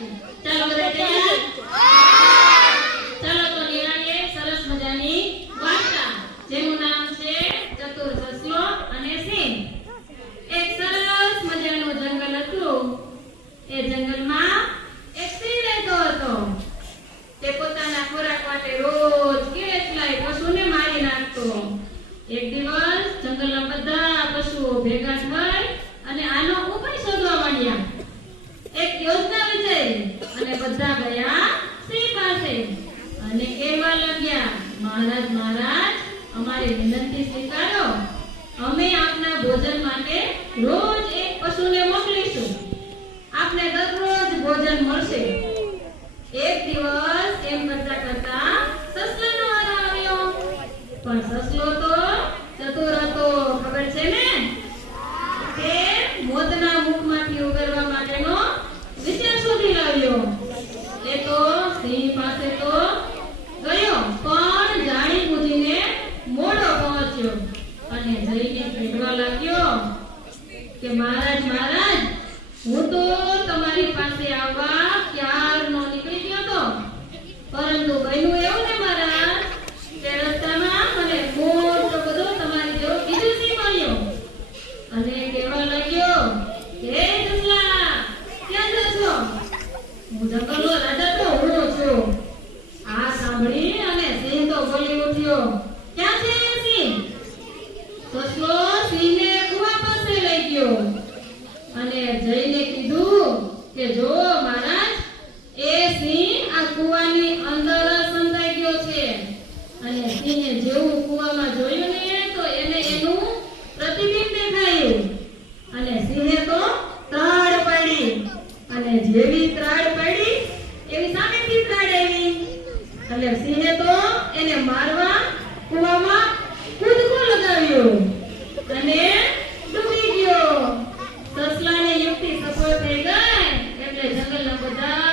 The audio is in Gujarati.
કરીશું. ચાલો બધા તૈયાર? ચાલો તો નિરાળીએ સરસ મજાની વાર્તા જેનું નામ છે ચતુર સસલો અને સિંહ. એક સરસ મજાનું જંગલ હતું. એ જંગલમાં એક સિંહ રહેતો હતો. તે પોતાના ખોરાક માટે રોજ કેટલાય પશુને મારી નાખતો. એક દિવસ જંગલના બધા પશુઓ ભેગા થઈ અને આનો ઉપાય શોધવા માંડ્યા. એક યોજના વિચારી અને બધા ગયા સિંહ પાસે અને કહેવા લાગ્યા, મહારાજ મહારાજ, અમારી વિનંતી સ્વીકારો. અમે આપના ભોજન માટે રોજ એક પશુને મોકલીશું. આપને દરરોજ ભોજન મળશે. એક દિવસ એમ કરતા કરતા સસલાનો વારો આવ્યો. પણ સસલો તો ચતુર હતો, ખબર છે ને? તે મોતના મુખમાંથી ઉગરવા માટેનો વિચાર શોધી લાવ્યો. એ તો સિંહ પાસે તો ગયો, પણ જાણી બુજીને મોડો પહોંચ્યો અને જઈને કહેવા લાગ્યો કે મહારાજ મહારાજ, હું તો તમારી પાસે આવવા ક્યારનો નીકળી ગયો તો, પરંતુ બન્યું એવું ને મહારાજ કે રસ્તામાં મને મોટો બધો તમારી જેવો બીજો સિંહ મળ્યો અને કહેવા લાગ્યો, હે સસલા, ક્યાં જાઓ છો? હું જંગલનો રાજા તો હું છું. આ સાંભળી અને સિંહ તો બોલી ઉઠ્યો, ક્યાં છે એ સિંહ? સસલો સિંહને કુવા પાસે લઈ ગયો અને જઈને કીધું કે જો મહારાજ, એ સિંહ આ કુવાની અંદર જ સંતાઈ ગયો છે. અને સિંહે જેવું કુવામાં જોયું ને તો એને એનું પ્રતિબિંબ દેખાયું અને સિંહે તો ત્રાડ પાડી અને જેવી ત્રાડ પાડી એવી સામેથી ત્રાડ આવી. એટલે સિંહે તો એને મારવા કુવામાં કૂદકો લગાવ્યો અને ડૂબી ગયો. સસલાની યુક્તિ સફળ થઈ ગઈ એટલે જંગલના બધા